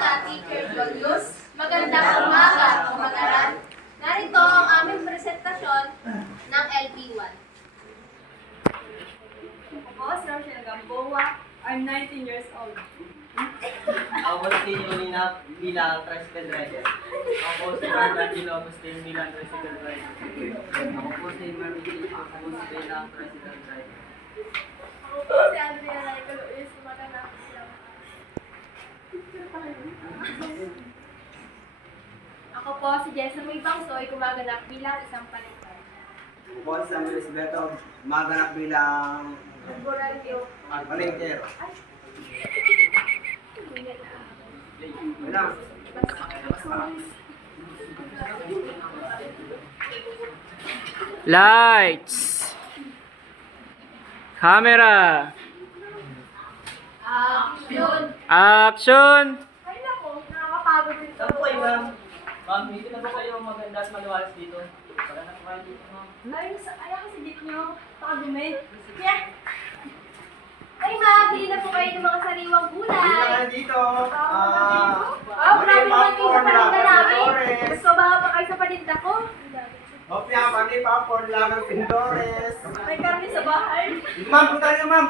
umaga, Teacher Julius. Magandang umaga, kumagaran. Narito ang aming presentasyon ng LP1. Ako po, si Rochelle Gamboa. I'm 19 years old. Ako si Unina bilang tricycle rider. Ako si Bernardino Agustin bilang tricycle rider. Ako po si Marvin Agustin bilang tricycle rider. Ako po, si Andrea Laika Luis. Magandang umaga. Ako po, si Jessamine Bangsoy, gumaganap bilang isang palitan. Ako po si Samuel Esbeto, maganap bilang volunteer. Wala. Lights. Camera. Action! Action. Ay nako, nakakapagod din Saan po kayo ma'am? Ma'am, hindi na po kayo maganda at maliwalas dito. Para na po kayo dito ma'am. Ay, sa ayaw sa git nyo. Pakadumi. Yeah. Ay, ma'am, bili na po kayo ng mga sariwang Hindi gulay. na kayo dito. Ah, Oh, grabe naman kayo sa paninda namin. Gusto ba pa kayo sa paninda ko? Mani, popcorn, lagang pindores. May karne sa bahay. Ma'am, punta niyo ma'am.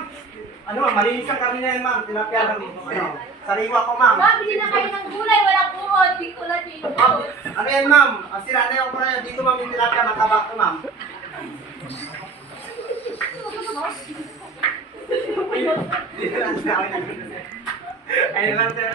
Ano ma'am, malinis ang kami na yan ma'am. Tilapia lang ano. Sariwa ko ma'am. Ma'am, bili na kayo ng gulay, walang kumot. Di ko lang dito. Ma'am, ano yan ma'am? Ang sira na yung kuna dito ma'am, yung tilapia mataba to ma'am. Ayun lang sir.